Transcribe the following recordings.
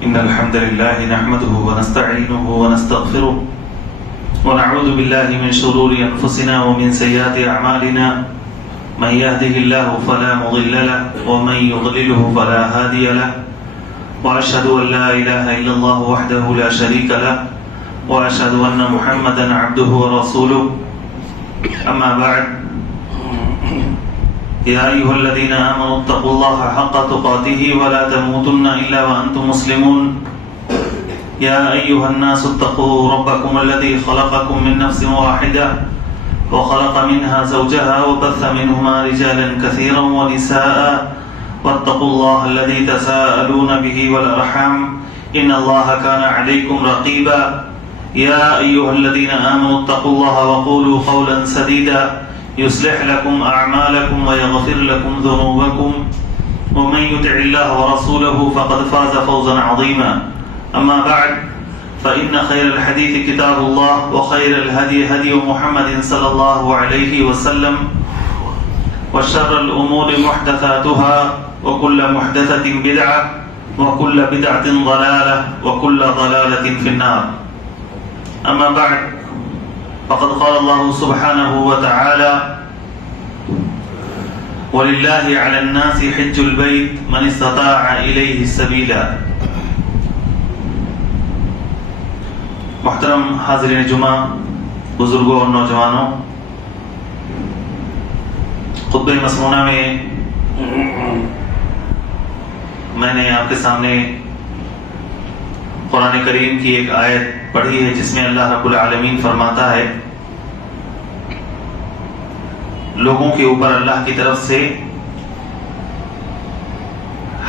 إن الحمد لله نحمده ونستعينه ونستغفره ونعوذ بالله من شرور أنفسنا ومن سيئات أعمالنا من يهده الله فلا مضل له ومن يضلله فلا هادي له وأشهد أن لا إله إلا الله وحده لا شريك له وأشهد أن محمدا عبده ورسوله أما بعد يا أيها الذين آمنوا اتقوا الله حق تقاته ولا تموتن إلا وأنتم مسلمون يا أيها الناس اتقوا ربكم الذي خلقكم من نفس واحدة وخلق منها زوجها وبث منهما رجالا كثيرا ونساء واتقوا الله الذي تساءلون به والأرحام إن الله كان عليكم رقيبا يا أيها الذين آمنوا اتقوا الله وقولوا قولا سديدا يصلح لكم أعمالكم ويغفر لكم ذنوبكم ومن يطع الله ورسوله فقد فاز فوزا عظيما أما بعد فإن خير الحديث كتاب الله وخير الهدي هدي محمد صلى الله عليه وسلم وشر الأمور محدثاتها وكل محدثة بدعة وكل بدعة ضلالة وكل ضلالة في النار أما بعد فقد قال الله سبحانه وتعالى ولله على الناس حج البيت من استطاع إليه سبيلا. محترم حاضرین جمعہ، بزرگوں اور نوجوانوں، خطبہ مسمونہ میں میں نے آپ کے سامنے قرآن کریم کی ایک آیت پڑھی ہے جس میں اللہ رب العالمین فرماتا ہے لوگوں کے اوپر اللہ کی طرف سے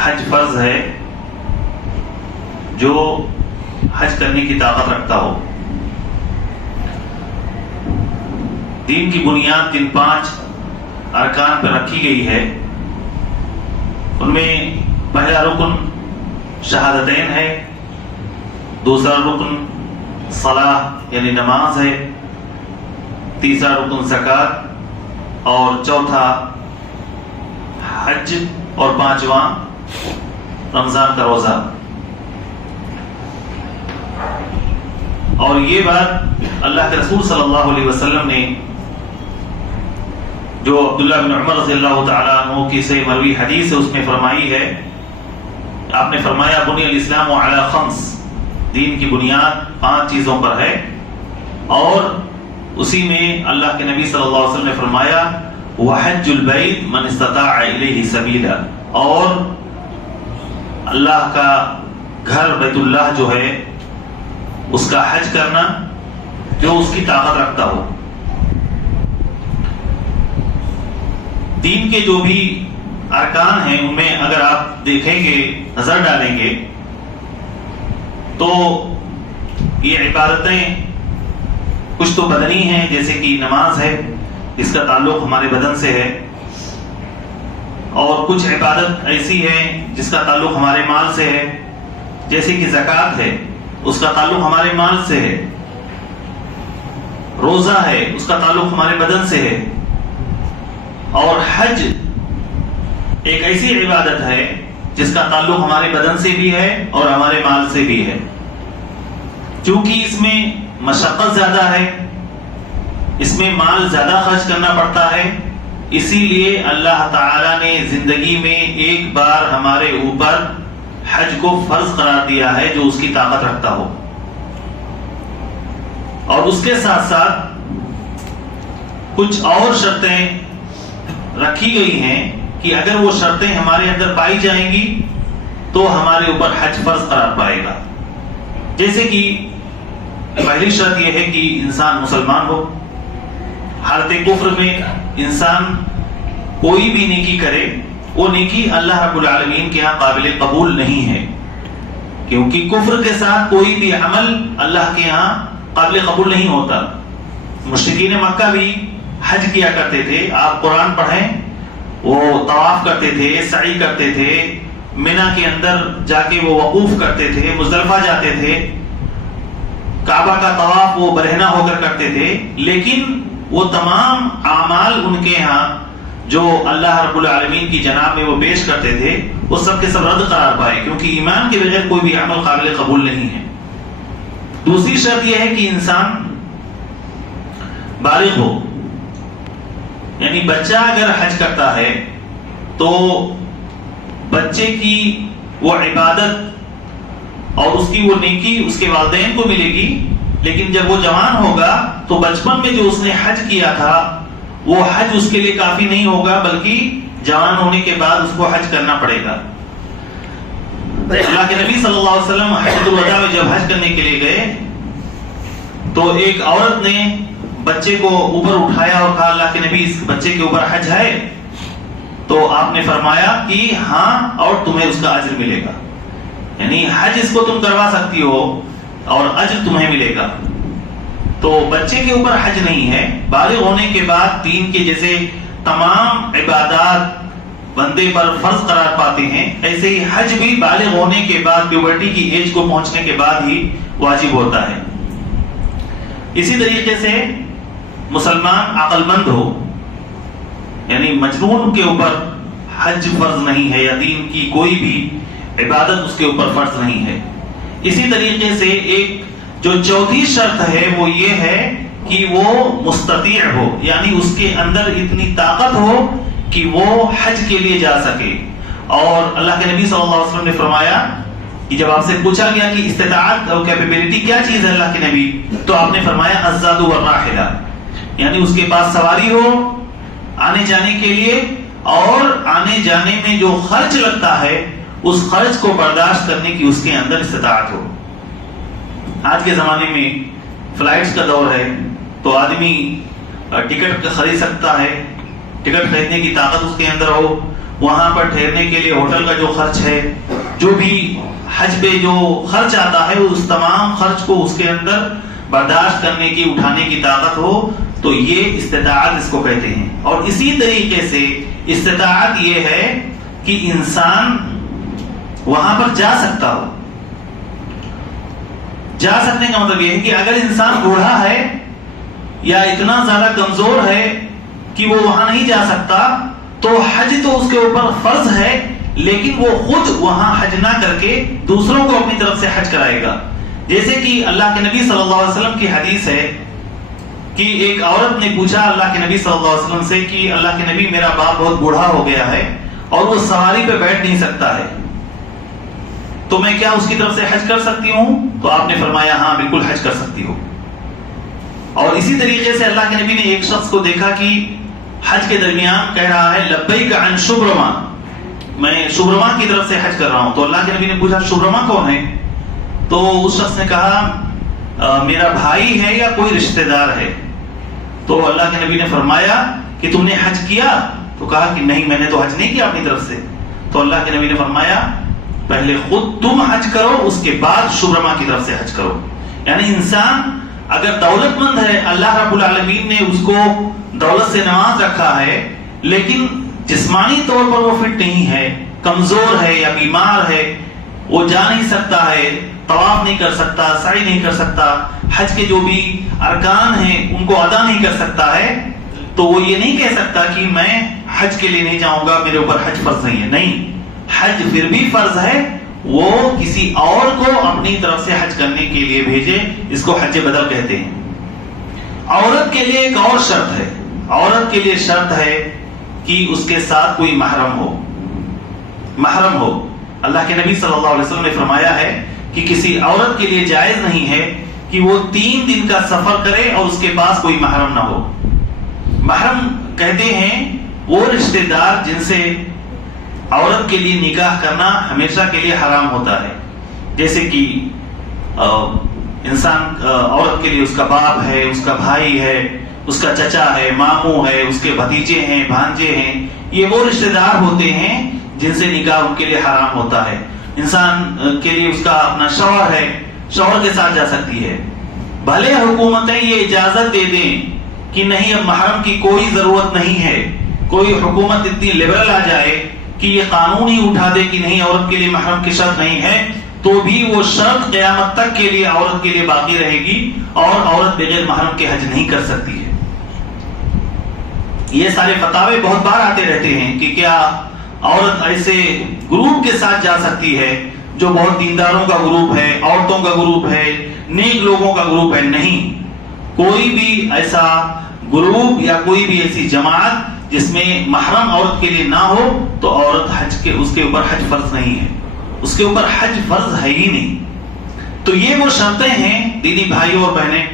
حج فرض ہے جو حج کرنے کی طاقت رکھتا ہو. دین کی بنیاد جن 5 ارکان پر رکھی گئی ہے ان میں پہلا رکن شہادتین ہے، دوسرا رکن صلاح یعنی نماز ہے، تیسرا رکن زکوٰۃ اور چوتھا حج اور 5واں رمضان کا روزہ. اور یہ بات اللہ کے رسول صلی اللہ علیہ وسلم نے جو عبداللہ بن عمر رضی اللہ تعالیٰ عنہ کی صحیح مروی حدیث ہے اس میں فرمائی ہے. آپ نے فرمایا بنی الاسلام علی 5، دین کی بنیاد 5 چیزوں پر ہے، اور اسی میں اللہ کے نبی صلی اللہ علیہ وسلم نے فرمایا وحج البیت من استطاع الیہ سبیلا، اور اللہ کا گھر بیت اللہ جو ہے اس کا حج کرنا جو اس کی طاقت رکھتا ہو. دین کے جو بھی ارکان ہیں ان میں اگر آپ دیکھیں گے، نظر ڈالیں گے تو یہ عبادتیں کچھ تو بدنی ہیں جیسے کہ نماز ہے، اس کا تعلق ہمارے بدن سے ہے، اور کچھ عبادت ایسی ہے جس کا تعلق ہمارے مال سے ہے، جیسے کہ زکوٰۃ ہے اس کا تعلق ہمارے مال سے ہے، روزہ ہے اس کا تعلق ہمارے بدن سے ہے، اور حج ایک ایسی عبادت ہے جس کا تعلق ہمارے بدن سے بھی ہے اور ہمارے مال سے بھی ہے. چونکہ اس میں مشقت زیادہ ہے، اس میں مال زیادہ خرچ کرنا پڑتا ہے، اسی لیے اللہ تعالی نے زندگی میں ایک بار ہمارے اوپر حج کو فرض قرار دیا ہے جو اس کی طاقت رکھتا ہو. اور اس کے ساتھ ساتھ کچھ اور شرطیں رکھی گئی ہیں کہ اگر وہ شرطیں ہمارے اندر پائی جائیں گی تو ہمارے اوپر حج فرض قرار پائے گا. جیسے کہ پہلی شرط یہ ہے کہ انسان مسلمان ہو. حالت کفر میں انسان کوئی بھی نیکی کرے وہ نیکی اللہ رب العالمین کے ہاں قابل قبول نہیں ہے، کیونکہ کفر کے ساتھ کوئی بھی عمل اللہ کے ہاں قابل قبول نہیں ہوتا. مشرکین مکہ بھی حج کیا کرتے تھے، آپ قرآن پڑھیں، وہ طواف کرتے تھے، سعی کرتے تھے، مینا کے اندر جا کے وہ وقوف کرتے تھے، مزدلفہ جاتے تھے، کعبہ کا طواف وہ برہنہ ہو کر کرتے تھے، لیکن وہ تمام اعمال ان کے ہاں جو اللہ رب العالمین کی جناب میں وہ پیش کرتے تھے وہ سب کے سب رد قرار پائے، کیونکہ ایمان کے بغیر کوئی بھی عمل قابل قبول نہیں ہے۔ دوسری شرط یہ ہے کہ انسان بالغ ہو، یعنی بچہ اگر حج کرتا ہے تو بچے کی وہ عبادت اور اس کی وہ نیکی اس کے والدین کو ملے گی، لیکن جب وہ جوان ہوگا تو بچپن میں جو اس نے حج کیا تھا وہ حج اس کے لیے کافی نہیں ہوگا، بلکہ جوان ہونے کے بعد اس کو حج کرنا پڑے گا۔ اللہ کے نبی صلی اللہ علیہ وسلم حجۃ الوداع میں جب حج کرنے کے لیے گئے تو ایک عورت نے بچے کو اوپر اٹھایا اور کہا اللہ کے نبی اس بچے کے اوپر حج ہے؟ تو آپ نے فرمایا کہ ہاں، اور تمہیں اس کا اجر ملے گا، یعنی حج اس کو تم کروا سکتی ہو اور اجر تمہیں ملے گا۔ تو بچے کے اوپر حج نہیں ہے، بالغ ہونے کے بعد دین کے جیسے تمام عبادات بندے پر فرض قرار پاتے ہیں، ایسے ہی حج بھی بالغ ہونے کے بعد پیوبرٹی کی ایج کو پہنچنے کے بعد ہی واجب ہوتا ہے۔ اسی طریقے سے مسلمان عقل مند ہو، یعنی مجنون کے اوپر حج فرض نہیں ہے یا دین کی کوئی بھی عبادت اس کے اوپر فرض نہیں ہے۔ اسی طریقے سے ایک جو چوتھی شرط ہے وہ یہ ہے کہ وہ مستطیع ہو، یعنی اس کے اندر اتنی طاقت ہو کہ وہ حج کے لیے جا سکے۔ اور اللہ کے نبی صلی اللہ علیہ وسلم نے فرمایا کہ جب آپ سے پوچھا گیا کہ استطاعت اور کیپیبلٹی کیا چیز ہے اللہ کے نبی، تو آپ نے فرمایا الزاد والراحلہ، یعنی اس کے پاس سواری ہو آنے جانے کے لیے، اور آنے جانے میں جو خرچ لگتا ہے اس خرچ کو برداشت کرنے کی اس کے اندر استطاعت ہو۔ آج کے زمانے میں فلائٹس کا دور ہے تو آدمی ٹکٹ خرید سکتا ہے، ٹکٹ خریدنے کی طاقت اس کے اندر ہو، وہاں پر ٹھہرنے کے لیے ہوٹل کا جو خرچ ہے، جو بھی حج پہ جو خرچ آتا ہے اس تمام خرچ کو اس کے اندر برداشت کرنے کی اٹھانے کی طاقت ہو، تو یہ استطاعت اس کو کہتے ہیں۔ اور اسی طریقے سے استطاعت یہ ہے کہ انسان وہاں پر جا سکتا ہو۔ جا سکنے کا مطلب یہ ہے کہ اگر انسان بوڑھا ہے یا اتنا زیادہ کمزور ہے کہ وہ وہاں نہیں جا سکتا تو حج تو اس کے اوپر فرض ہے، لیکن وہ خود وہاں حج نہ کر کے دوسروں کو اپنی طرف سے حج کرائے گا۔ جیسے کہ اللہ کے نبی صلی اللہ علیہ وسلم کی حدیث ہے کہ ایک عورت نے پوچھا اللہ کے نبی صلی اللہ علیہ وسلم سے کہ اللہ کے نبی میرا باپ بہت بوڑھا ہو گیا ہے اور وہ سواری پہ بیٹھ نہیں سکتا ہے، تو میں کیا اس کی طرف سے حج کر سکتی ہوں؟ تو آپ نے فرمایا ہاں بالکل حج کر سکتی ہو۔ اور اسی طریقے سے اللہ کے نبی نے ایک شخص کو دیکھا کہ حج کے درمیان کہہ رہا ہے لبیک عن شبرما، میں شبرما کی طرف سے حج کر رہا ہوں۔ تو اللہ کے نبی نے پوچھا شبرما کون ہے؟ تو اس شخص نے کہا میرا بھائی ہے یا کوئی رشتہ دار ہے۔ تو اللہ کے نبی نے فرمایا کہ تم نے حج کیا؟ تو کہا کہ نہیں میں نے تو حج نہیں کیا اپنی طرف سے۔ تو اللہ کے نبی نے فرمایا پہلے خود تم حج کرو اس کے بعد شبرما کی طرف سے حج کرو۔ یعنی انسان اگر دولت مند ہے، اللہ رب العالمین نے اس کو دولت سے نواز رکھا ہے، لیکن جسمانی طور پر وہ فٹ نہیں ہے، کمزور ہے یا بیمار ہے، وہ جا نہیں سکتا ہے، طواف نہیں کر سکتا، سعی نہیں کر سکتا، حج کے جو بھی ارکان ہیں ان کو ادا نہیں کر سکتا ہے، تو وہ یہ نہیں کہہ سکتا کہ میں حج کے لیے نہیں جاؤں گا، میرے اوپر حج فرض نہیں ہے۔ نہیں، حج پھر بھی فرض ہے، وہ کسی اور کو اپنی طرف سے حج کرنے کے لیے بھیجے، اس کو حج بدل کہتے ہیں۔ عورت کے لیے ایک اور شرط ہے، عورت کے لیے شرط ہے کہ اس کے ساتھ کوئی محرم ہو، محرم ہو۔ اللہ کے نبی صلی اللہ علیہ وسلم نے فرمایا ہے کہ کسی عورت کے لیے جائز نہیں ہے کہ وہ 3 دن کا سفر کرے اور اس کے پاس کوئی محرم نہ ہو۔ محرم کہتے ہیں وہ رشتہ دار جن سے عورت کے لیے نکاح کرنا ہمیشہ کے لیے حرام ہوتا ہے، جیسے کہ انسان عورت کے لیے اس کا باپ ہے، اس کا بھائی ہے، اس کا چچا ہے، ماموں ہے، اس کے بھتیجے ہیں، بھانجے ہیں، یہ وہ رشتہ دار ہوتے ہیں جن سے نکاح ان کے لیے حرام ہوتا ہے۔ انسان کے لیے اس کا اپنا شوہر ہے، شوہر کے ساتھ جا سکتی ہے، بھلے حکومتیں یہ اجازت دے دیں کہ نہیں اب محرم کی کوئی ضرورت نہیں ہے، کوئی حکومت اتنی لبرل آ جائے کہ یہ قانون ہی اٹھا دے کہ نہیں عورت کے لیے محرم کی شرط نہیں ہے، تو بھی وہ شرط قیامت تک کے لیے عورت کے لیے باقی رہے گی اور عورت بغیر محرم کے حج نہیں کر سکتی ہے۔ یہ سارے فتاوے بہت بار آتے رہتے ہیں کہ کیا عورت ایسے گروپ کے ساتھ جا سکتی ہے جو بہت دینداروں کا گروپ ہے، عورتوں کا گروپ ہے، نیک لوگوں کا گروپ ہے؟ نہیں، کوئی بھی ایسا گروپ یا کوئی بھی ایسی جماعت جس میں محرم عورت کے لیے نہ ہو تو عورت اس کے اوپر حج فرض نہیں ہے، اس کے اوپر حج فرض ہے ہی نہیں۔ تو یہ وہ شرطیں ہیں دینی بھائیوں اور بہنیں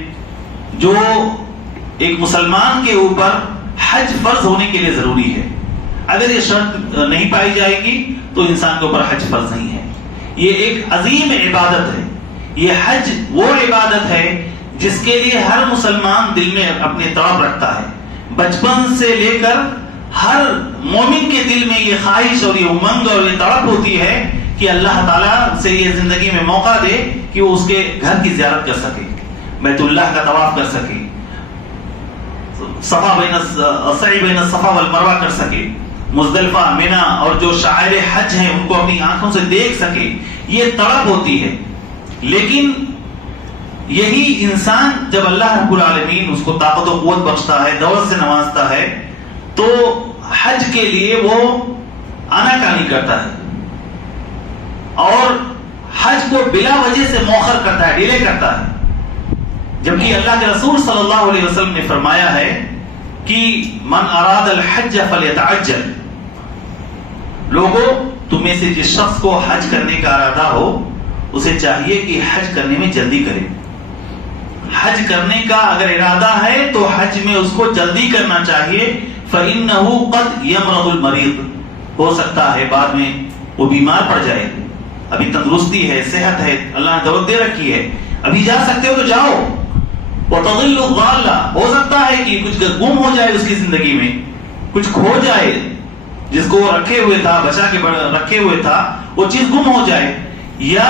جو ایک مسلمان کے اوپر حج فرض ہونے کے لیے ضروری ہے۔ اگر یہ شرط نہیں پائی جائے گی تو انسان کے اوپر حج فرض نہیں ہے۔ یہ ایک عظیم عبادت ہے، یہ حج وہ عبادت ہے جس کے لیے ہر مسلمان دل میں اپنی تڑپ رکھتا ہے۔ بچپن سے لے کر ہر مومن کے دل میں یہ خواہش اور یہ امنگ اور یہ تڑپ ہوتی ہے کہ اللہ تعالیٰ سے یہ زندگی میں موقع دے کہ وہ اس کے گھر کی زیارت کر سکے، بیت اللہ کا طواف کر سکے، سعی بین الصفا والمروہ کر سکے، مزدلفہ، مینا اور جو شعائر حج ہیں ان کو اپنی آنکھوں سے دیکھ سکے، یہ تڑپ ہوتی ہے۔ لیکن یہی انسان جب اللہ رب العالمین اس کو طاقت و قوت بخشتا ہے، دولت سے نوازتا ہے، تو حج کے لیے وہ آناکانی کرتا ہے اور حج کو بلا وجہ سے مؤخر کرتا ہے، ڈیلے کرتا ہے، جبکہ اللہ کے رسول صلی اللہ علیہ وسلم نے فرمایا ہے کہ من اراد الحج فلیتعجل، لوگوں تم میں سے جس شخص کو حج کرنے کا ارادہ ہو اسے چاہیے کہ حج کرنے میں جلدی کرے۔ حج کرنے کا اگر ارادہ ہے تو حج میں اس کو جلدی کرنا چاہیے، فإنه قد يمرض المريض، ہو سکتا ہے بعد میں وہ بیمار پڑ جائے، ابھی تندرستی ہے، صحت ہے، اللہ نے دولت دے رکھی ہے، ابھی جا سکتے ہو تو جاؤ۔ وَتَضِلُّ الضَّالَّةُ، ہو سکتا ہے کہ کچھ گم ہو جائے اس کی زندگی میں، کچھ کھو جائے، جس کو وہ رکھے ہوئے تھا، بچا کے رکھے ہوئے تھا، وہ چیز گم ہو جائے، یا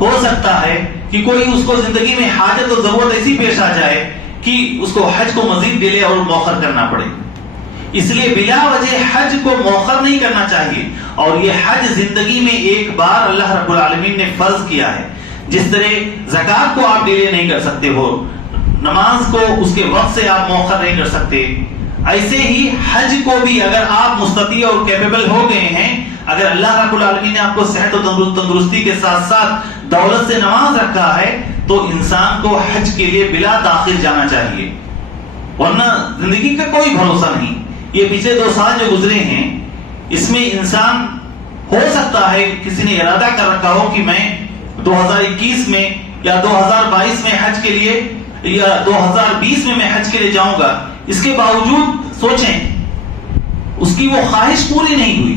ہو سکتا ہے کہ کوئی اس کو زندگی میں حاجت اور ضرورت ایسی پیش آ جائے کہ اس کو حج کو مزید ڈیلے اور مؤخر کرنا پڑے۔ اس لیے بلا وجہ حج کو مؤخر نہیں کرنا چاہیے، اور یہ حج زندگی میں ایک بار اللہ رب العالمین نے فرض کیا ہے۔ جس طرح زکوٰۃ کو آپ ڈیلے نہیں کر سکتے ہو، نماز کو اس کے وقت سے آپ مؤخر نہیں کر سکتے، ایسے ہی حج کو بھی اگر آپ مستطیع اور کیپیبل ہو گئے ہیں، اگر اللہ رب العالمین نے آپ کو صحت و تندرستی کے ساتھ ساتھ دولت سے نواز رکھا ہے، تو انسان کو حج کے لیے بلا تاخیر جانا چاہیے، ورنہ زندگی کا کوئی بھروسہ نہیں۔ یہ پچھلے 2 سال جو گزرے ہیں اس میں انسان ہو سکتا ہے کسی نے ارادہ کر رکھا ہو کہ میں 2021 میں یا 2022 میں حج کے لیے یا 2020 میں حج کے لیے جاؤں گا، اس کے باوجود سوچیں اس کی وہ خواہش پوری نہیں ہوئی،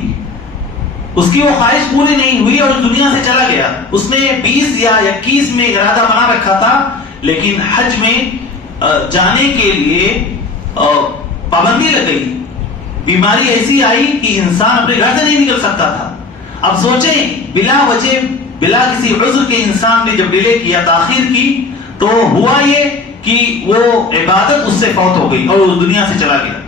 اس کی وہ خواہش پوری نہیں ہوئی اور دنیا سے چلا گیا۔ اس نے 20 یا 21 میں ارادہ بنا رکھا تھا، لیکن حج میں جانے کے لیے پابندی لگ گئی، بیماری ایسی آئی کہ انسان اپنے گھر سے نہیں نکل سکتا تھا۔ اب سوچیں بلا وجہ بلا کسی عذر کے انسان نے جب ڈیلے کیا، تاخیر کی، تو ہوا یہ کہ وہ عبادت اس سے فوت ہو گئی اور وہ دنیا سے چلا گیا۔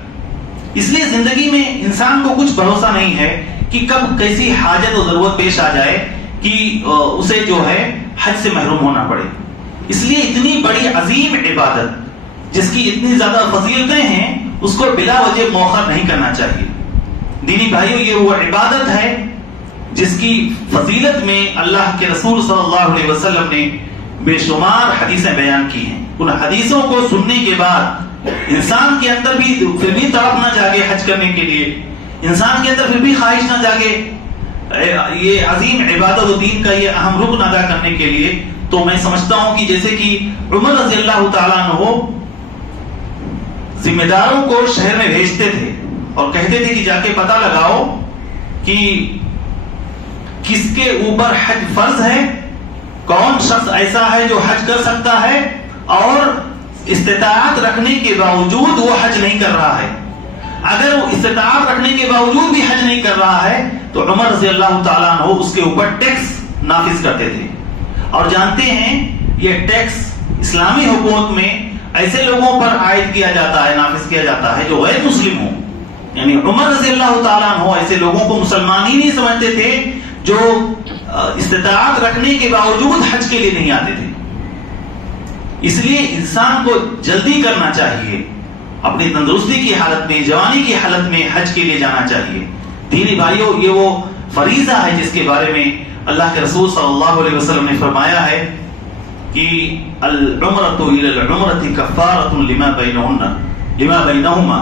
اس لیے زندگی میں انسان کو کچھ بھروسہ نہیں ہے کہ کب کیسی حاجت و ضرورت پیش آ جائے کہ اسے جو ہے حج سے محروم ہونا پڑے۔ اس لیے اتنی بڑی عظیم عبادت جس کی اتنی زیادہ فضیلتیں ہیں، اس کو بلا وجہ مؤخر نہیں کرنا چاہیے۔ دینی بھائیوں، یہ وہ عبادت ہے جس کی فضیلت میں اللہ کے رسول صلی اللہ علیہ وسلم نے بے شمار حدیثیں بیان کی ہیں۔ ان حدیثوں کو سننے کے بعد انسان کے اندر بھی پھر بھی تڑپ نہ جاگے حج کرنے کے لیے، انسان کے اندر پھر بھی خواہش نہ جاگے یہ عظیم عبادت و دین کا یہ اہم رکن ادا کرنے کے لیے، تو میں سمجھتا ہوں کہ جیسے کہ عمر رضی اللہ تعالیٰ عنہ ذمہ داروں کو شہر میں بھیجتے تھے اور کہتے تھے کہ جا کے پتہ لگاؤ کہ کس کے اوپر حج فرض ہے، کون شخص ایسا ہے جو حج کر سکتا ہے اور استطاعت رکھنے کے باوجود وہ حج نہیں کر رہا ہے۔ اگر وہ استطاعت رکھنے کے باوجود بھی حج نہیں کر رہا ہے تو عمر رضی اللہ تعالیٰ عنہ اس کے اوپر ٹیکس نافذ کرتے تھے۔ اور جانتے ہیں یہ ٹیکس اسلامی حکومت میں ایسے لوگوں پر عائد کیا جاتا ہے، نافذ کیا جاتا ہے جو غیر مسلم ہوں، یعنی عمر رضی اللہ تعالیٰ عنہ ایسے لوگوں کو مسلمان ہی نہیں سمجھتے تھے جو استطاعت رکھنے کے باوجود حج کے لیے نہیں آتے تھے۔ اس لیے انسان کو جلدی کرنا چاہیے اپنی تندرستی کی حالت میں، جوانی کی حالت میں حج کے لیے جانا چاہیے۔ دینی بھائیوں، یہ وہ فریضہ ہے جس کے بارے میں اللہ کے رسول صلی اللہ علیہ وسلم نے فرمایا ہے کہ العمرۃ الی العمرۃ کفارۃ لما بینہما،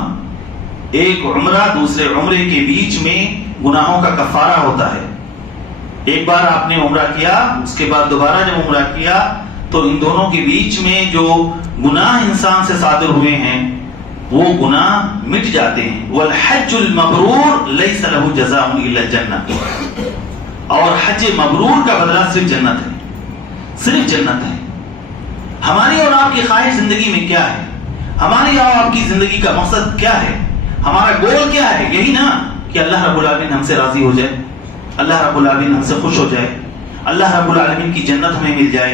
ایک عمرہ دوسرے عمرے کے بیچ میں گناہوں کا کفارہ ہوتا ہے۔ ایک بار آپ نے عمرہ کیا، اس کے بعد دوبارہ جب عمرہ کیا تو ان دونوں کے بیچ میں جو گناہ انسان سے صادر ہوئے ہیں وہ گناہ مٹ جاتے ہیں۔ والحج المبرور لیس له جزاء الا الجنہ، اور حج مبرور کا بدلہ صرف جنت ہے، صرف جنت ہے۔ ہماری اور آپ کی خواہش زندگی میں کیا ہے؟ ہماری اور آپ کی زندگی کا مقصد کیا ہے؟ ہمارا گول کیا ہے؟ یہی نا کہ اللہ رب العالمین ہم سے راضی ہو جائے، اللہ رب العالمین ہم سے خوش ہو جائے، اللہ رب العالمین کی جنت ہمیں مل جائے،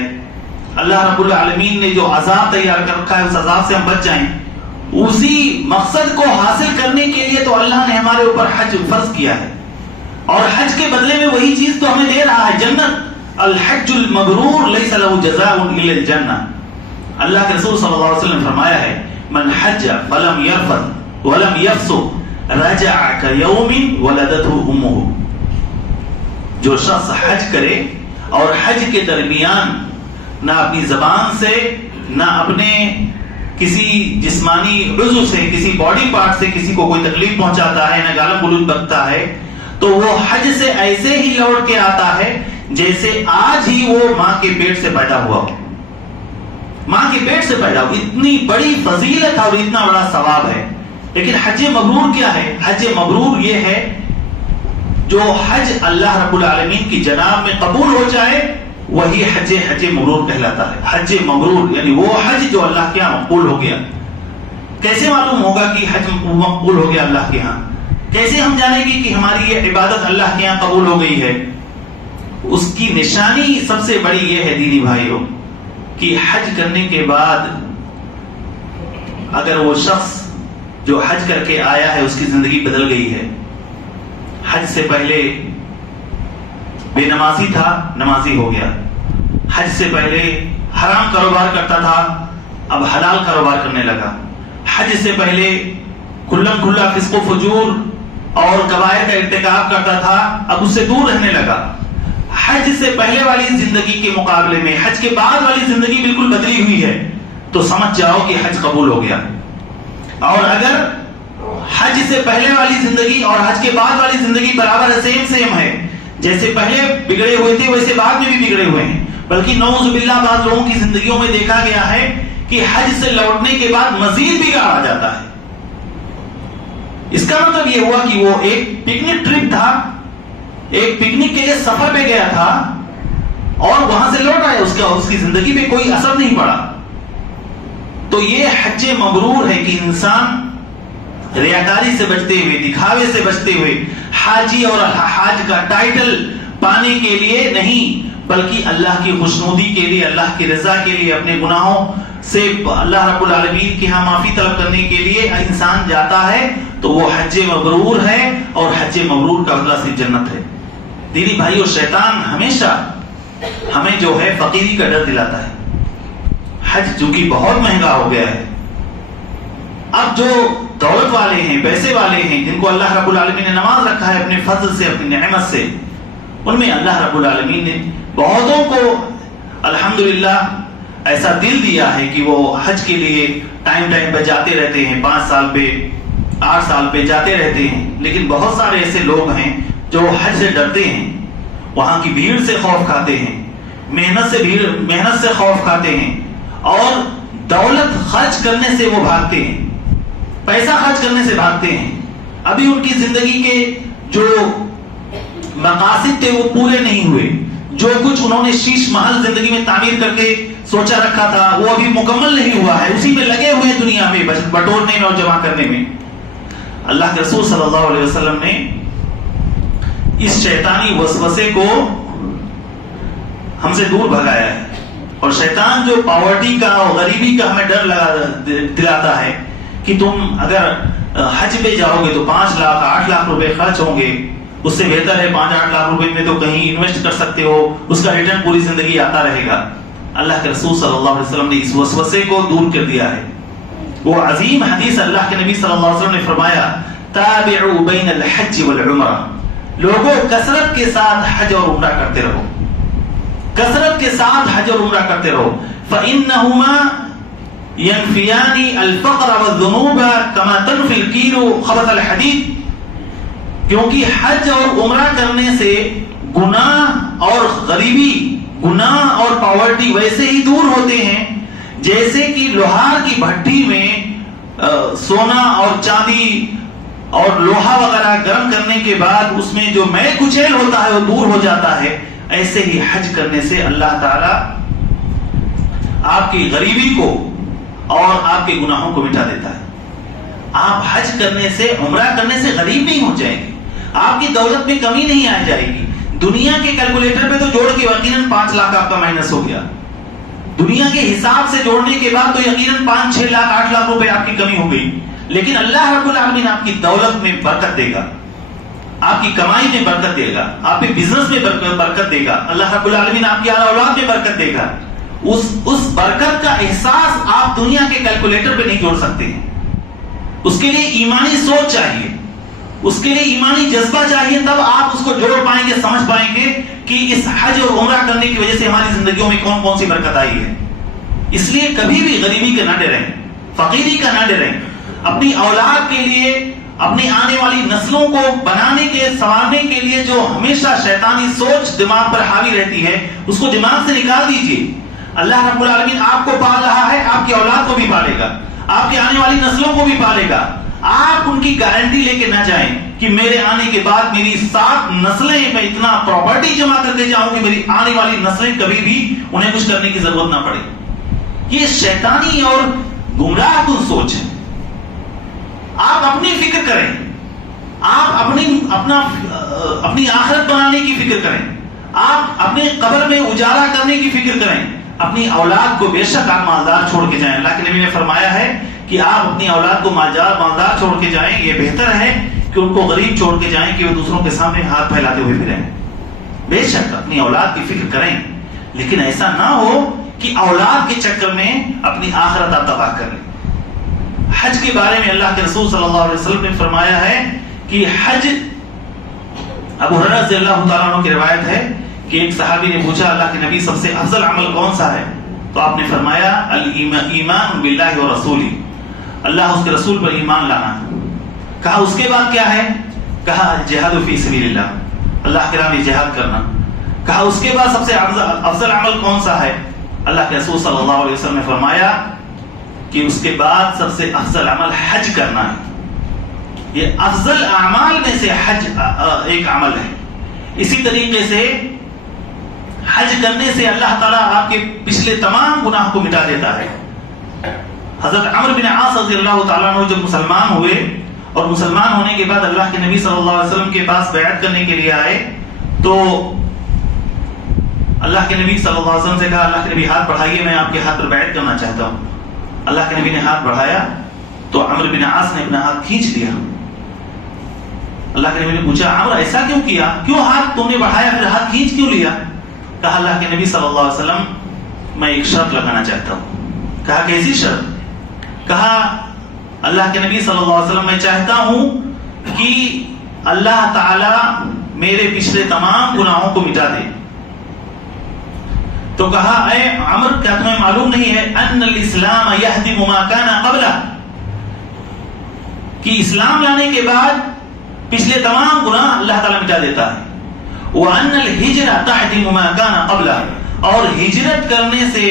اللہ رب العالمین نے جو عذاب تیار کر رکھا ہے اس عذاب سے ہم بچ جائیں۔ اسی مقصد کو حاصل کرنے کے لیے تو اللہ نے ہمارے اوپر حج فرض کیا ہے، اور حج کے بدلے میں وہی چیز تو ہمیں دے رہا ہے، جنت۔ الحج المبرور لیس له جزاء الا الجنہ۔ اللہ کے رسول صلی اللہ علیہ وسلم نے فرمایا ہے من حج فلم يرفث ولم يفسق رجع كيوم ولدته امه، جو شخص حج کرے اور حج کے درمیان نہ اپنی زبان سے نہ اپنے کسی جسمانی عضو سے، کسی باڈی پارٹ سے کسی کو کوئی تکلیف پہنچاتا ہے، نہ گالا گلوچ بکتا ہے، تو وہ حج سے ایسے ہی لوٹ کے آتا ہے جیسے آج ہی وہ ماں کے پیٹ سے پیدا ہوا ہو، ماں کے پیٹ سے پیدا ہو۔ اتنی بڑی فضیلت اور اتنا بڑا ثواب ہے۔ لیکن حج مبرور کیا ہے؟ حج مبرور یہ ہے جو حج اللہ رب العالمین کی جناب میں قبول ہو جائے، وہی حج مبرور کہلاتا ہے۔ حج مبرور یعنی وہ حج جو اللہ کے یہاں مقبول ہو گیا۔ کیسے معلوم ہوگا کہ حج مقبول ہو گیا اللہ کے ہاں؟ کیسے ہم جانیں گے کہ ہماری یہ عبادت اللہ کے یہاں قبول ہو گئی ہے؟ اس کی نشانی سب سے بڑی یہ ہے دینی بھائیوں کہ حج کرنے کے بعد اگر وہ شخص جو حج کر کے آیا ہے اس کی زندگی بدل گئی ہے۔ حج سے پہلے بے نمازی تھا، نمازی ہو گیا۔ حج سے پہلے حرام کاروبار کرتا تھا، اب حلال کاروبار کرنے لگا۔ حج سے پہلے کھلم کھلا فسق و فجور اور کبائر کا ارتکاب کرتا تھا، اب اس سے دور رہنے لگا۔ حج سے پہلے والی زندگی کے مقابلے میں حج کے بعد والی زندگی بالکل بدلی ہوئی ہے، تو سمجھ جاؤ کہ حج قبول ہو گیا۔ اور اگر حج سے پہلے والی زندگی اور حج کے بعد والی زندگی برابر ہے، سیم ہے، جیسے پہلے بگڑے ہوئے تھے ویسے بعد میں بھی بگڑے ہوئے ہیں، بلکہ نعوذ باللہ بعض لوگوں کی زندگیوں میں دیکھا گیا ہے کہ حج سے لوٹنے کے بعد مزید بگاڑ آ جاتا ہے۔ اس کا مطلب یہ ہوا کہ وہ ایک پکنک ٹرپ تھا، ایک پکنک کے لیے سفر پہ گیا تھا اور وہاں سے لوٹ آیا، اس کی زندگی پہ کوئی اثر نہیں پڑا۔ تو یہ حج مبرور ہے کہ انسان ریاکاری سے بچتے ہوئے، دکھاوے سے بچتے ہوئے، حاجی اور حاج کا ٹائٹل پانے کے لیے نہیں، بلکہ اللہ کی خوشنودی کے لیے، اللہ کی رضا کے لیے، اپنے گناہوں سے اللہ رب العالمین کے ہاں معافی طلب کرنے کے لیے انسان جاتا ہے، تو وہ حج مبرور ہے، اور حج مبرور کا بدلہ صرف جنت ہے۔ دینی بھائیو، شیطان ہمیشہ ہمیں جو ہے فقیری کا ڈر دلاتا ہے۔ حج چونکہ بہت مہنگا ہو گیا ہے، اب جو دولت والے ہیں، پیسے والے ہیں، جن کو اللہ رب العالمین نے نواز رکھا ہے اپنے فضل سے، اپنی نعمت سے، ان میں اللہ رب العالمین نے بہتوں کو الحمدللہ ایسا دل دیا ہے کہ وہ حج کے لیے ٹائم پہ جاتے رہتے ہیں، 5 سال پہ 8 سال پہ جاتے رہتے ہیں۔ لیکن بہت سارے ایسے لوگ ہیں جو حج سے ڈرتے ہیں، وہاں کی بھیڑ سے خوف کھاتے ہیں، محنت سے خوف کھاتے ہیں، اور دولت خرچ کرنے سے وہ بھاگتے ہیں، پیسہ خرچ کرنے سے بھاگتے ہیں۔ ابھی ان کی زندگی کے جو مقاصد تھے وہ پورے نہیں ہوئے، جو کچھ انہوں نے شیش محل زندگی میں تعمیر کر کے سوچا رکھا تھا وہ ابھی مکمل نہیں ہوا ہے، اسی میں لگے ہوئے دنیا میں بٹورنے میں اور جمع کرنے میں۔ اللہ کے رسول صلی اللہ علیہ وسلم نے اس شیطانی وسوسے کو ہم سے دور بھگایا ہے، اور شیطان جو پاورٹی کا اور غریبی کا ہمیں ڈر دلاتا ہے کہ تم اگر حج پہ جاؤ گے تو 5 لاکھ 8 لاکھ روپے خرچ ہوں گے، اس سے بہتر ہے 5-8 لاکھ روپے میں تو کہیں انویسٹ کر سکتے ہو، اس کا ریٹرن پوری زندگی آتا رہے گا۔ اللہ کے رسول صلی اللہ علیہ وسلم نے اس وسوسے کو دور کر دیا ہے۔ وہ عظیم حدیث اللہ کے نبی صلی اللہ علیہ وسلم نے فرمایا تابعوا بین الحج والعمرہ، لوگوں کثرت کے ساتھ حج اور عمرہ کرتے رہو، کثرت کے ساتھ حج اور عمرہ کرتے رہو، فإنہما ينفیان الفقر والذنوب كما تنفی الکیر خبث الحدید، کیونکہ حج اور عمرہ کرنے سے گناہ اور غریبی، گناہ اور پاورٹی ویسے ہی دور ہوتے ہیں جیسے کہ لوہار کی بھٹی میں سونا اور چاندی اور لوہا وغیرہ گرم کرنے کے بعد اس میں جو میل کچیل ہوتا ہے وہ دور ہو جاتا ہے، ایسے ہی حج کرنے سے اللہ تعالی آپ کی غریبی کو اور آپ کے گناہوں کو مٹا دیتا ہے۔ آپ حج کرنے سے، عمرہ کرنے سے غریب نہیں ہو جائیں گے، آپ کی دولت میں کمی نہیں آ جائے گی۔ دنیا کے کیلکولیٹر پہ تو جوڑ کے یقیناً 5 لاکھ آپ کا مائنس ہو گیا، دنیا کے حساب سے جوڑنے کے بعد تو یقیناً 5 6 لاکھ 8 لاکھ روپے آپ کی کمی ہو گئی، لیکن اللہ رب العالمین آپ کی دولت میں برکت دے گا، آپ کی کمائی میں برکت دے گا، آپ کے بزنس میں برکت دے گا، اللہ رب العالمین آپ کی اولاد میں برکت دے گا۔ اس برکت کا احساس آپ دنیا کے کیلکولیٹر پہ نہیں جوڑ سکتے ہیں، اس کے لیے ایمانی سوچ چاہیے، اس کے لیے ایمانی جذبہ چاہیے، تب آپ اس کو جوڑ پائیں گے، سمجھ پائیں گے کہ اس حج اور عمرہ کرنے کی وجہ سے ہماری زندگیوں میں کون کون سی برکت آئی ہے۔ اس لیے کبھی بھی غریبی کا نہ ڈریں، فقیری کا نہ ڈریں، اپنی اولاد کے لیے، اپنی آنے والی نسلوں کو بنانے کے، سنوارنے کے لیے جو ہمیشہ شیطانی سوچ دماغ پر حاوی رہتی ہے اس کو دماغ سے نکال دیجیے۔ اللہ رب العالمین آپ کو پال رہا ہے، آپ کی اولاد کو بھی پالے گا، آپ کی آنے والی نسلوں کو بھی پالے گا۔ آپ ان کی گارنٹی لے کے نہ جائیں کہ میرے آنے کے بعد میری 7 نسلیں میں اتنا پراپرٹی جمع کرتے جاؤں کہ میری آنے والی نسلیں کبھی بھی انہیں کچھ کرنے کی ضرورت نہ پڑے۔ یہ شیطانی اور گمراہ کن سوچ ہے۔ آپ اپنی فکر کریں، آپ اپنی آخرت بنانے کی فکر کریں، آپ اپنے قبر میں اجالا کرنے کی فکر کریں، اپنی اولاد کو بے شک آپ مالدار چھوڑ کے جائیں۔ اللہ کے نبی نے فرمایا ہے کہ آپ اپنی اولاد کو مالدار چھوڑ کے جائیں، یہ بہتر ہے کہ ان کو غریب چھوڑ کے جائیں کہ وہ دوسروں کے سامنے ہاتھ پھیلاتے ہوئے پھریں۔ بے شک اپنی اولاد کی فکر کریں، لیکن ایسا نہ ہو کہ اولاد کے چکر میں اپنی آخرت آپ تباہ کر لیں۔ حج کے بارے میں اللہ کے رسول صلی اللہ علیہ وسلم نے فرمایا ہے کہ حج، ابو ہریرہ رضی اللہ تعالیٰ عنہ کی روایت ہے کہ ایک صحابی نے پوچھا اللہ کے نبی سب سے افضل عمل کون سا ہے؟ تو آپ نے فرمایا ایمان باللہ و رسولہ، اللہ اس کے رسول پر ایمان لانا۔ کہا اس کے بعد کیا ہے؟ کہا جہاد فی سبیل اللہ، اللہ کے راہ میں جہاد کرنا۔ کہا اس کے بعد سب سے افضل عمل کون سا ہے؟ اللہ کے رسول صلی اللہ علیہ وسلم نے فرمایا کہ اس کے بعد سب سے افضل عمل حج کرنا ہے۔ یہ افضل اعمال میں سے حج ایک عمل ہے۔ اسی طریقے سے حج کرنے سے اللہ تعالیٰ آپ کے پچھلے تمام گناہ کو مٹا دیتا ہے۔ حضرت عمرو بن عاص رضی اللہ تعالیٰ عنہ جب مسلمان ہوئے اور مسلمان ہونے کے بعد اللہ کے نبی صلی اللہ علیہ وسلم کے پاس بیعت کرنے کے لیے آئے تو اللہ کے نبی صلی اللہ علیہ وسلم سے کہا اللہ کے نبی ہاتھ بڑھائیے، میں آپ کے ہاتھ پر بیعت کرنا چاہتا ہوں۔ اللہ کے نبی نے ہاتھ بڑھایا تو عمرو بن عاص نے اپنا ہاتھ کھینچ لیا۔ اللہ کے نبی نے پوچھا عمرو ایسا کیوں کیا، کیوں ہاتھ تم نے بڑھایا پھر ہاتھ کھینچ کیوں لیا؟ کہا اللہ کے نبی صلی اللہ علیہ وسلم میں ایک شرط لگانا چاہتا ہوں۔ کہا کیسی شرط؟ کہا اللہ کے نبی صلی اللہ علیہ وسلم میں چاہتا ہوں کہ اللہ تعالی میرے پچھلے تمام گناہوں کو مٹا دے۔ تو کہا اے عمرو کیا تمہیں معلوم نہیں ہے ان الاسلام یہدم ما کان قبلہ، کہ اسلام لانے کے بعد پچھلے تمام گناہ اللہ تعالی مٹا دیتا ہے۔ وان الہجرہ تہدم ما کان قبلہ، اور ہجرت کرنے سے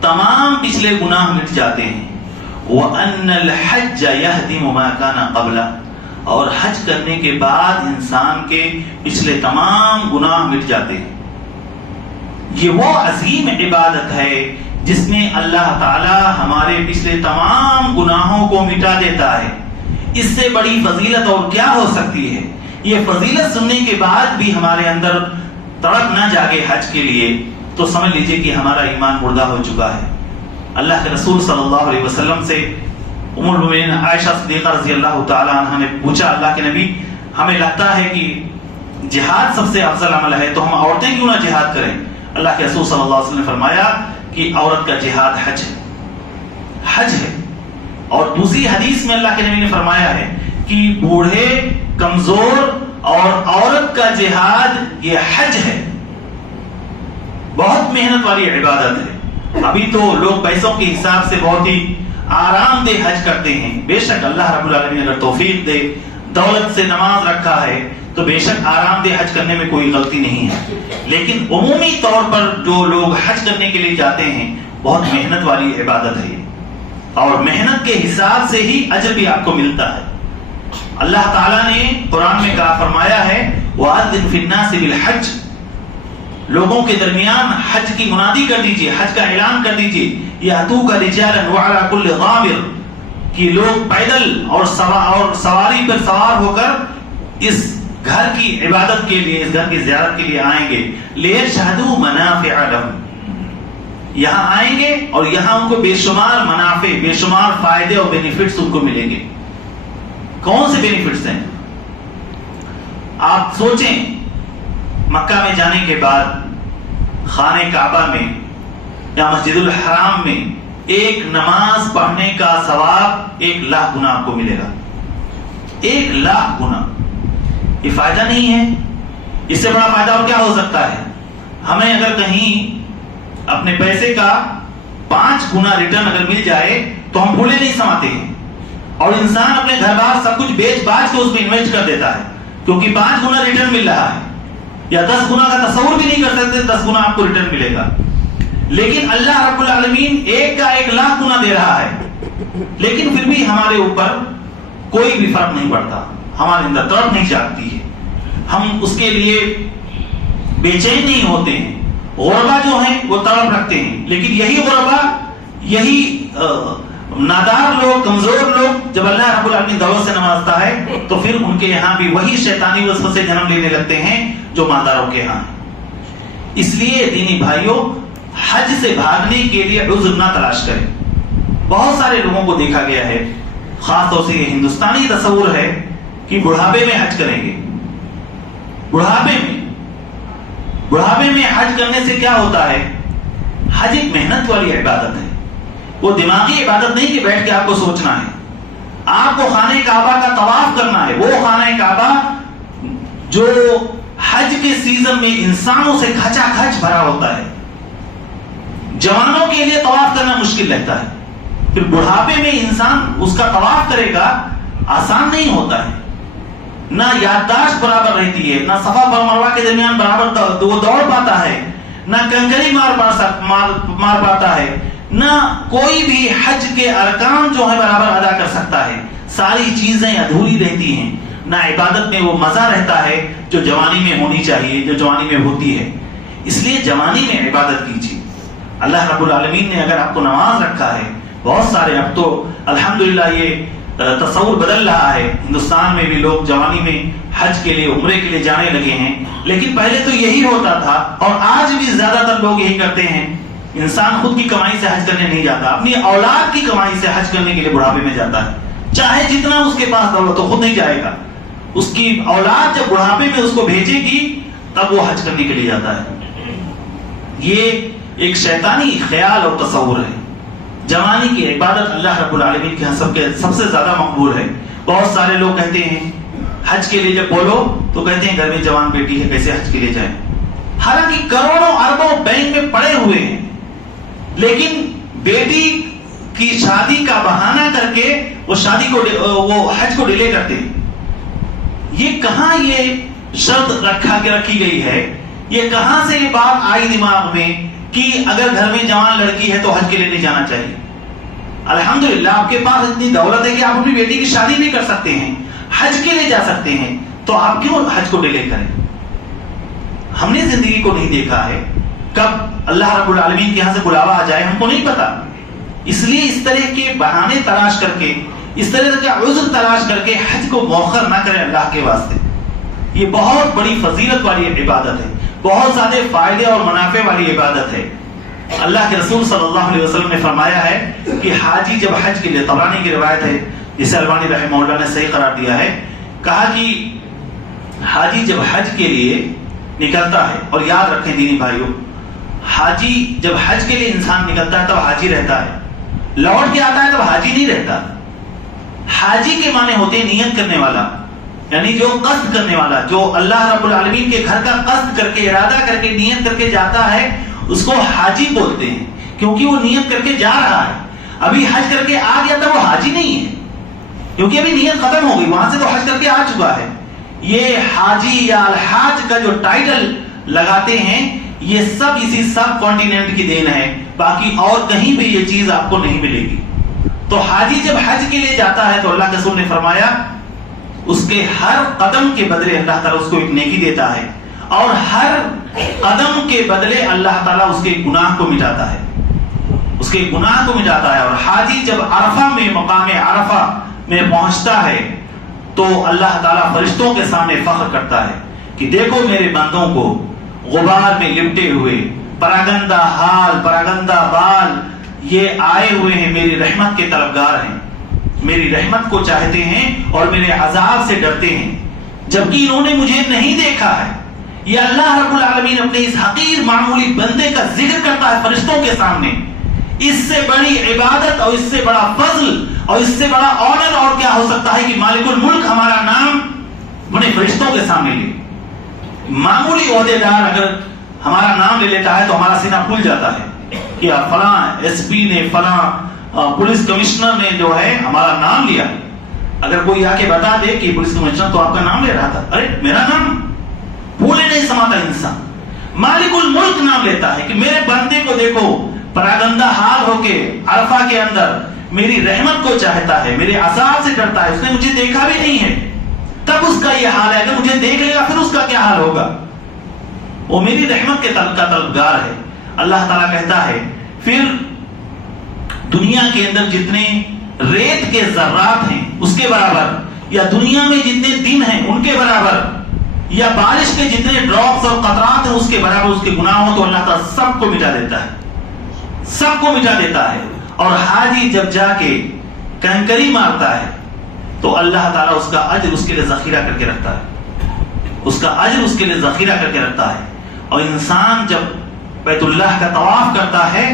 تمام پچھلے گناہ مٹ جاتے ہیں۔ وان الحج یہدم ما کان قبلہ، اور حج کرنے کے بعد انسان کے پچھلے تمام گناہ مٹ جاتے ہیں۔ یہ وہ عظیم عبادت ہے جس میں اللہ تعالی ہمارے پچھلے تمام گناہوں کو مٹا دیتا ہے۔ اس سے بڑی فضیلت اور کیا ہو سکتی ہے؟ یہ فضیلت سننے کے بعد بھی ہمارے اندر تڑپ نہ جاگے حج کے لیے تو سمجھ لیجئے کہ ہمارا ایمان مردہ ہو چکا ہے۔ اللہ کے رسول صلی اللہ علیہ وسلم سے ام المؤمنین عائشہ صدیقہ رضی اللہ تعالی عنہا نے پوچھا اللہ کے نبی ہمیں لگتا ہے کہ جہاد سب سے افضل عمل ہے تو ہم عورتیں کیوں نہ جہاد کریں؟ اللہ کے رسول صلی اللہ علیہ وسلم نے فرمایا کہ عورت کا جہاد حج ہے، حج ہے۔ اور دوسری حدیث میں اللہ کے نبی نے فرمایا ہے کہ بوڑھے، کمزور اور عورت کا جہاد یہ حج ہے، بہت محنت والی عبادت ہے۔ ابھی تو لوگ پیسوں کے حساب سے بہت ہی آرام دہ حج کرتے ہیں، بے شک اللہ رب العالمین اگر توفیق دے، دولت سے نماز رکھا ہے تو بے شک آرام دہ حج کرنے میں کوئی غلطی نہیں ہے، لیکن عمومی طور پر جو لوگ حج کرنے کے لیے جاتے ہیں بہت محنت والی عبادت ہے، اور محنت کے حساب سے ہی اجر بھی آپ کو ملتا ہے۔ اللہ تعالیٰ نے قرآن میں کہا، فرمایا ہے وَأَذِّن فِي النَّاسِ بِالْحَجِّ، لوگوں کے درمیان حج کی منادی کر دیجئے، حج کا اعلان کر دیجئے، یَأْتُوکَ رِجَالًا وَعَلَىٰ كُلِّ ضَامِرٍ، کہ لوگ پیدل اور سواری پر سوار ہو کر اس گھر کی عبادت کے لیے، اس گھر کی زیارت کے لیے آئیں گے، لِيَشْهَدُوا مَنَافِعَ لَهُمْ، یہاں آئیں گے اور یہاں ان کو بے شمار منافع، بے شمار فائدے اور بینیفٹس ان کو ملیں گے۔ کون سے بینیفٹس ہیں؟ آپ سوچیں، مکہ میں جانے کے بعد خانہ کعبہ میں یا مسجد الحرام میں ایک نماز پڑھنے کا ثواب 1,00,000 گنا آپ کو ملے گا، 1,00,000 گنا۔ یہ فائدہ نہیں ہے؟ اس سے بڑا فائدہ اور کیا ہو سکتا ہے؟ ہمیں اگر کہیں اپنے پیسے کا 5 گنا ریٹرن اگر مل جائے تو ہم بھولے نہیں سماتے ہیں، اور انسان اپنے گھر بار سب کچھ بیچ باچ کے اس میں انویسٹ کر دیتا ہے، کیونکہ 5 گنا ریٹرن مل رہا ہے، یا 10 گنا کا تصور بھی نہیں کر سکتے 10 گنا آپ کو ریٹرن ملے گا، لیکن اللہ رب العالمین ایک کا 1,00,000 گنا دے رہا ہے، لیکن پھر بھی ہمارے اوپر کوئی بھی فرق نہیں پڑتا، ہمارے اندر تڑپ نہیں جاگتی ہے، ہم اس کے لیے بے چین نہیں ہوتے ہیں۔ غربا جو ہیں وہ تڑپ رکھتے ہیں، لیکن یہی غربا، یہی نادار لوگ، کمزور لوگ جب اللہ رب العالمین دولت سے نوازتا ہے تو پھر ان کے یہاں بھی وہی شیطانی وسوسے جنم لینے لگتے ہیں جو مالداروں کے یہاں ہیں۔ اس لیے دینی بھائیوں، حج سے بھاگنے کے لیے عذر نہ تلاش کریں۔ بہت سارے لوگوں کو دیکھا گیا ہے، خاص طور سے یہ ہندوستانی تصور ہے کہ بڑھاپے میں حج کریں گے۔ بڑھاپے میں حج کرنے سے کیا ہوتا ہے؟ حج ایک محنت والی عبادت ہے، وہ دماغی عبادت نہیں کہ بیٹھ کے آپ کو سوچنا ہے، آپ کو خانہ کعبہ کا طواف کرنا ہے، وہ خانہ کعبہ جو حج کے سیزن میں انسانوں سے کھچا کھچ بھرا ہوتا ہے۔ جوانوں کے لیے طواف کرنا مشکل رہتا ہے، پھر بڑھاپے میں انسان اس کا طواف کرے گا، آسان نہیں ہوتا ہے، نہ یادداشت برابر رہتی ہے، نہ صفا اور مروہ کے درمیان برابر وہ دوڑ پاتا ہے، نہ کنکری مار پاتا ہے، نہ کوئی بھی حج کے ارکان جو ہے برابر ادا کر سکتا ہے، ساری چیزیں ادھوری رہتی ہیں، نہ عبادت میں وہ مزہ رہتا ہے جو جوانی میں ہونی چاہیے، جو جوانی میں ہوتی ہے۔ اس لیے جوانی میں عبادت کیجیے۔ اللہ رب العالمین نے اگر آپ کو نواز رکھا ہے، بہت سارے، اب تو الحمدللہ یہ تصور بدل رہا ہے، ہندوستان میں بھی لوگ جوانی میں حج کے لیے، عمرے کے لیے جانے لگے ہیں، لیکن پہلے تو یہی ہوتا تھا اور آج بھی زیادہ تر لوگ یہی کرتے ہیں۔ انسان خود کی کمائی سے حج کرنے نہیں جاتا، اپنی اولاد کی کمائی سے حج کرنے کے لیے بڑھاپے میں جاتا ہے، چاہے جتنا اس کے پاس دولت ہو، خود نہیں جائے گا، اس کی اولاد جب بڑھاپے میں اس کو بھیجے گی تب وہ حج کرنے کے لیے جاتا ہے۔ یہ ایک شیطانی خیال اور تصور ہے۔ جوانی کی عبادت اللہ رب العالمین کے سب سے زیادہ مقبول ہے۔ بہت سارے لوگ کہتے ہیں حج کے لیے جب بولو تو کہتے ہیں گھر میں جوان بیٹی ہے، کیسے حج کے لیے جائیں، حالانکہ کروڑوں اربوں بینک میں پڑے ہوئے ہیں، لیکن بیٹی کی شادی کا بہانہ کر کے وہ حج کو ڈیلے کرتے ہیں۔ یہ کہاں یہ شرط رکھی گئی ہے؟ یہ کہاں سے یہ بات آئی دماغ میں کہ اگر گھر میں جوان لڑکی ہے تو حج کے لیے نہیں جانا چاہیے؟ الحمدللہ آپ کے پاس اتنی دولت ہے کہ آپ اپنی بیٹی کی شادی بھی کر سکتے ہیں، حج کے لیے جا سکتے ہیں، تو آپ کیوں حج کو ڈیلے کریں؟ ہم نے زندگی کو نہیں دیکھا ہے، کب اللہ رب العالمین کے یہاں سے بلاوا آ جائے ہم کو نہیں پتا، اس لیے اس طرح کے بہانے تلاش کر کے، اس طرح کا عذر تلاش کر کے حج کو مؤخر نہ کریں اللہ کے واسطے۔ یہ بہت بڑی فضیلت والی عبادت ہے، بہت زیادہ فائدے اور منافع والی عبادت ہے۔ اللہ کے رسول صلی اللہ علیہ وسلم نے فرمایا ہے کہ حاجی جب حج کے لیے، طبرانی کی روایت ہے جسے البانی رحمہ اللہ نے صحیح قرار دیا ہے، کہا کہ حاجی جب حج کے لیے نکلتا ہے، اور یاد رکھیں دینی بھائیوں، حاجی جب حج کے لیے انسان نکلتا ہے تب حاجی رہتا ہے، لوٹ کے آتا ہے تب حاجی نہیں رہتا۔ حاجی کے معنی ہوتے ہیں نیت کرنے والا، یعنی جو قصد کرنے والا، جو اللہ رب العالمین کے گھر کا قصد کر کے، ارادہ کر کے، نیت کر کے جاتا ہے، اس کو حاجی بولتے ہیں، کیونکہ وہ نیت کر کے جا رہا ہے۔ ابھی حج کر کے آ گیا تو وہ حاجی نہیں ہے، کیونکہ ابھی نیت ختم ہو گئی، وہاں سے تو حج کر کے آ چکا ہے۔ یہ حاجی یا الحاج کا جو ٹائٹل لگاتے ہیں، یہ سب اسی سب کانٹیننٹ کی دین ہے، باقی اور کہیں بھی یہ چیز آپ کو نہیں ملے گی۔ تو حاجی جب حج کے لیے جاتا ہے تو اللہ کے رسول نے فرمایا اس کے ہر قدم کے بدلے اللہ تعالیٰ اس کو ایک نیکی دیتا ہے، اور ہر قدم کے بدلے اللہ تعالیٰ اس کے گناہ کو مٹاتا ہے، اس کے گناہ کو مٹاتا ہے۔ اور حاجی جب عرفہ میں، مقام عرفہ میں پہنچتا ہے تو اللہ تعالیٰ فرشتوں کے سامنے فخر کرتا ہے کہ دیکھو میرے بندوں کو غبار میں لپٹے ہوئے، پراگندہ حال، پراگندہ بال، یہ آئے ہوئے ہیں، میری رحمت کے طلبگار ہیں، میری رحمت کو چاہتے ہیں اور میرے عذاب سے ڈرتے ہیں، جبکہ انہوں نے مجھے نہیں دیکھا ہے۔ یہ اللہ رب العالمین اپنے اس حقیر معمولی بندے کا ذکر کرتا ہے فرشتوں کے سامنے۔ اس سے بڑی عبادت اور اس سے بڑا فضل اور اس سے بڑا آنر اور کیا ہو سکتا ہے کہ مالک الملک ہمارا نام اپنے فرشتوں کے سامنے لے۔ معمولی عہدے دار اگر ہمارا نام لے لیتا ہے تو ہمارا سینہ پھول جاتا ہے کہ فلاں ایس پی نے، فلاں پولیس کمشنر نے جو ہے ہمارا نام لیا۔ اگر کوئی آ کے بتا دے کہ پولیس کمشنر تو آپ کا نام لے رہا تھا، ارے میرا نام بھولے نہیں سماتا انسان۔ مالک الملک نام لیتا ہے کہ میرے بندے کو دیکھو، پراگندہ حال ہو کے عرفہ کے اندر میری رحمت کو چاہتا ہے، میرے عذاب سے ڈرتا ہے، اس نے مجھے دیکھا بھی نہیں ہے، تب اس کا یہ حال ہے۔ اگر مجھے دیکھ لے گا پھر اس کا کیا حال ہوگا؟ وہ میری رحمت کے کا طلبگار ہے۔ اللہ تعالیٰ کہتا ہے پھر دنیا کے اندر جتنے ریت کے ذرات ہیں اس کے برابر، یا دنیا میں جتنے دن ہیں ان کے برابر، یا بارش کے جتنے ڈراپس اور قطرات ہیں اس کے برابر اس کے گناہ ہوں، تو اللہ تعالیٰ سب کو مٹا دیتا ہے، سب کو مٹا دیتا ہے۔ اور حاجی جب جا کے کنکری مارتا ہے تو اللہ تعالیٰ اس کا اجر اس کے لیے ذخیرہ کر کے رکھتا ہے، اس کا اجر اس کے لیے ذخیرہ کر کے رکھتا ہے۔ اور انسان جب بیت اللہ کا طواف کرتا ہے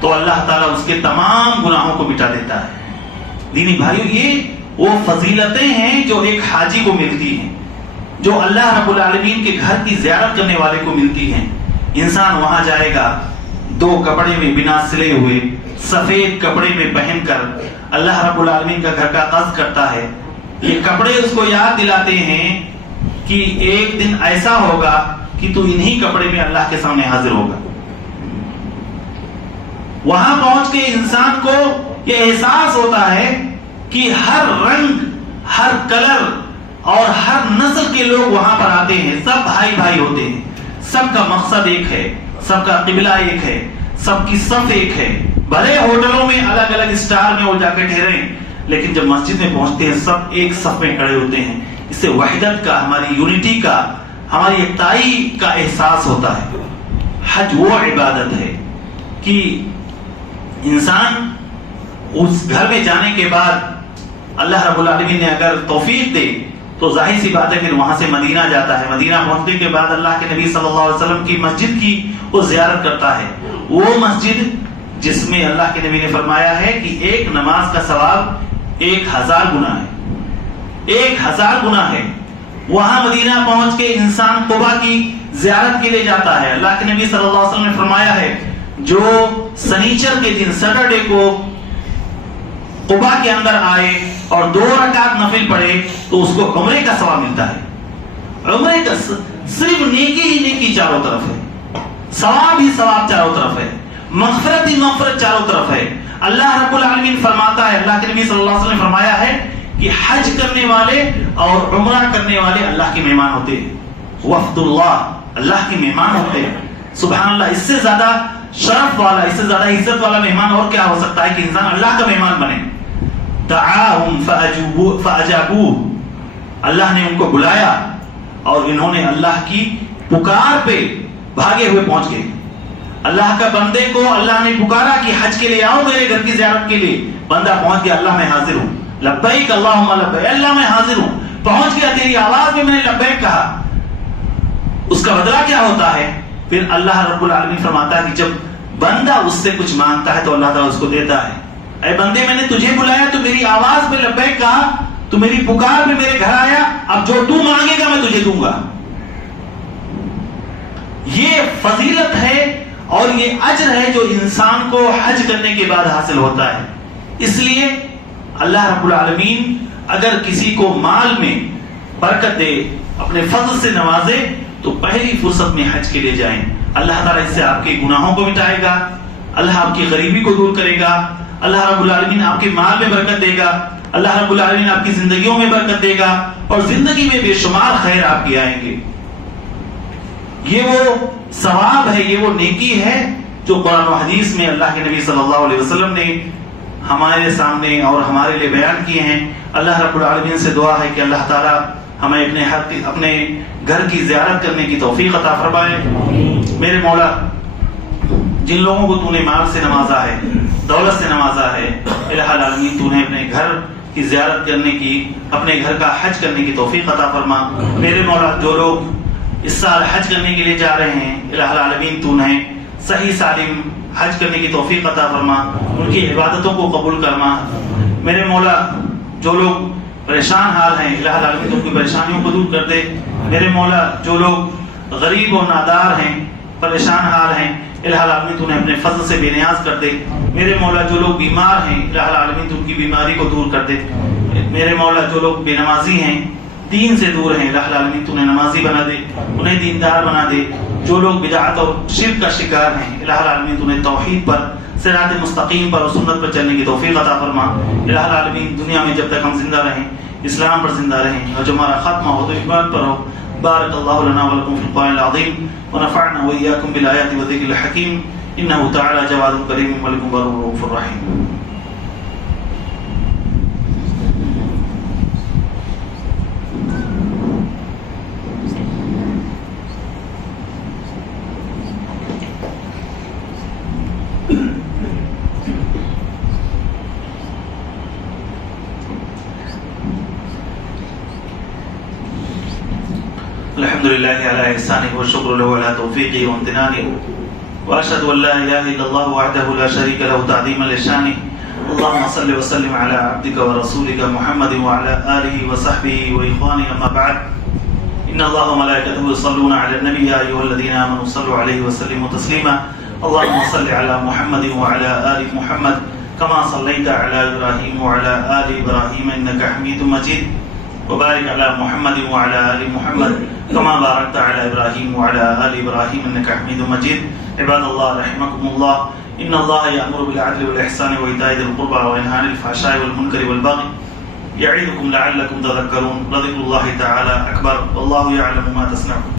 تو اللہ تعالیٰ اس کے تمام گناہوں کو مٹا دیتا ہے۔ دینی بھائیو، یہ وہ فضیلتیں ہیں جو ایک حاجی کو ملتی ہیں، جو اللہ رب العالمین کے گھر کی زیارت کرنے والے کو ملتی ہیں۔ انسان وہاں جائے گا دو کپڑے میں بنا سلے ہوئے، سفید کپڑے میں پہن کر اللہ رب العالمین کا گھر کا قصد کرتا ہے۔ یہ کپڑے اس کو یاد دلاتے ہیں کہ ایک دن ایسا ہوگا کہ تو انہی کپڑے میں اللہ کے سامنے حاضر ہوگا۔ وہاں پہنچ کے انسان کو یہ احساس ہوتا ہے کہ ہر رنگ، ہر کلر اور ہر نسل کے لوگ وہاں پر آتے ہیں، سب بھائی بھائی ہوتے ہیں، سب کا مقصد ایک ہے، سب کا قبلہ ایک ہے، سب کی صف ایک ہے۔ بھلے ہوٹلوں میں الگ الگ اسٹار میں وہ جا کے ٹھہرے، لیکن جب مسجد میں پہنچتے ہیں سب ایک صف میں کھڑے ہوتے ہیں۔ اس سے وحدت کا، ہماری یونٹی کا، ہماری یکتائی کا احساس ہوتا ہے۔ حج وہ عبادت ہے کہ انسان اس گھر میں جانے کے بعد اللہ رب العالمین نے اگر توفیق دے تو ظاہر سی بات ہے پھر وہاں سے مدینہ جاتا ہے۔ مدینہ پہنچنے کے بعد اللہ کے نبی صلی اللہ علیہ وسلم کی مسجد کی وہ زیارت کرتا ہے، وہ مسجد جس میں اللہ کے نبی نے فرمایا ہے کہ ایک نماز کا ثواب 1000 گنا ہے، 1000 گنا ہے۔ وہاں مدینہ پہنچ کے انسان قبا کی زیارت کے لیے جاتا ہے۔ اللہ کے نبی صلی اللہ علیہ وسلم نے فرمایا ہے جو سنیچر کے دن، سیٹرڈے کو قبا کے اندر آئے اور 2 رکعت نفل پڑھے تو اس کو عمرے کا ثواب ملتا ہے۔ عمرے کا صرف نیکی ہی نیکی چاروں طرف ہے، ثواب ہی ثواب چاروں طرف ہے، مغفرت ہی مغفرت چاروں طرف ہے۔ اللہ رب العالمین فرماتا ہے، اللہ کے نبی صلی اللہ علیہ وسلم نے فرمایا ہے کہ حج کرنے والے اور عمرہ کرنے والے اللہ کے مہمان ہوتے ہیں، وفد اللہ کے مہمان ہوتے ہیں۔ سبحان اللہ، اس سے زیادہ شرف والا، اس سے زیادہ عزت والا مہمان اور کیا ہو سکتا ہے کہ انسان اللہ کا مہمان بنے۔ دعاہم فاجابوہ، اللہ نے ان کو بلایا اور انہوں نے اللہ کی پکار پہ بھاگے ہوئے پہنچ گئے۔ اللہ کا بندے کو اللہ نے پکارا کہ حج کے لیے آؤ میرے گھر کی زیارت کے لیے، بندہ پہنچ گیا، اللہ میں حاضر ہوں، لبیک اللہم لبیک، اللہ میں حاضر ہوں، پہنچ گیا، تیری آواز میں نے لبیک کہا۔ اس کا بدلہ کیا ہوتا ہے؟ پھر اللہ رب العالمین فرماتا ہے کہ جب بندہ اس سے کچھ مانگتا ہے تو اللہ تعالیٰ اس کو دیتا ہے۔ اے بندے میں نے تجھے بلایا تو میری آواز میں لبیک کہا، تو میری پکار میں میرے گھر آیا، اب جو تو مانگے گا میں تجھے دوں گا۔ یہ فضیلت ہے اور یہ اجر ہے جو انسان کو حج کرنے کے بعد حاصل ہوتا ہے۔ اس لیے اللہ رب العالمین اگر کسی کو مال میں برکت دے، اپنے فضل سے نوازے، تو پہلی فرصت میں حج کے لیے جائیں۔ اللہ تعالیٰ اس سے آپ کے گناہوں کو مٹائے گا، اللہ آپ کی غریبی کو دور کرے گا، اللہ رب العالمین آپ کے مال میں برکت دے گا، اللہ رب العالمین آپ کی زندگیوں میں برکت دے گا، اور زندگی میں بے شمار خیر آپ کے آئیں گے۔ یہ وہ ثواب ہے، یہ وہ نیکی ہے جو قرآن و حدیث میں اللہ کے نبی صلی اللہ علیہ وسلم نے ہمارے سامنے اور ہمارے لیے بیان کیے ہیں۔ اللہ رب العالمین سے دعا ہے کہ اللہ تعالیٰ ہمیں اپنے گھر کی زیارت کرنے کی توفیق عطا فرمائے۔ میرے مولا، جن لوگوں کو تو نے مال سے نوازا ہے، دولت سے نوازا ہے، الہ العالمین تو نے اپنے گھر کی زیارت کرنے کی، اپنے گھر کا حج کرنے کی توفیق عطا فرما۔ میرے مولا، جو لوگ اس سال حج کرنے کے لیے جا رہے ہیں، الہ العالمین تو نے صحیح سالم حج کرنے کی توفیق عطا فرما، ان کی عبادتوں کو قبول کرما۔ میرے مولا، جو لوگ پریشان حال ہیں، الہ العالمین ان کی پریشانیوں کو دور کر دے۔ میرے مولا، جو لوگ غریب و نادار ہیں، پریشان حال ہیں، الہ العالمین تو نے اپنے فضل سے بے نیاز کر دے۔ میرے مولا، جو لوگ بیمار ہیں، الہ العالمین تو ان کی بیماری کو دور کر دے۔ میرے مولا، جو لوگ بے نمازی ہیں، دین سے دور ہیں، الہ العالمین تو نے نمازی بنا دے، انہیں دیندار بنا دے۔ جو لوگ بدعت اور شرک کا شکار ہیں، الہ العالمین تو نے توحید پر، صراط مستقیم پر اور سنت پر چلنے کی توفیق عطا فرما۔ الہ العالمین، دنیا میں جب تک ہم زندہ رہیں، اسلام پر زندہ رہیں، اور جب ہمارا خاتمہ ہو تو ایمان پر ہو۔ بارک اللہ لنا ولکم فی القرآن العظیم، ونفعنا وإياكم بالآیات والذکر الحکیم، انہ تعالی جواد کریم ملک بر رؤوف الرحیم۔ الحمد للہ علی احسانہ والشکر له علی توفیقہ وامتنانہ، واشهد ان لا الہ الا اللہ وحدہ لا شریک له تعظیما لشانہ۔ اللهم صل وسلم على عبدك ورسولك محمد وعلى آله وصحبه وإخوانه، أما بعد، إن الله وملائكته يصلون على النبي يا أيها الذين آمنوا صلوا عليه وسلموا تسليما۔ اللهم صل على محمد وعلى آل محمد كما صليت على إبراهيم وعلى آل إبراهيم إنك حميد مجيد، وبارك على محمد وعلى آل محمد كما باركت على إبراهيم وعلى آل إبراهيم إنك حميد مجيد۔ عباد الله رحمكم الله، إن الله يأمر بالعدل والإحسان وإيتاء ذي القربى وينهى عن الفحشاء والمنكر والبغي يعظكم لعلكم تذكرون، لذكر الله تعالى أكبر، والله يعلم ما تصنعون۔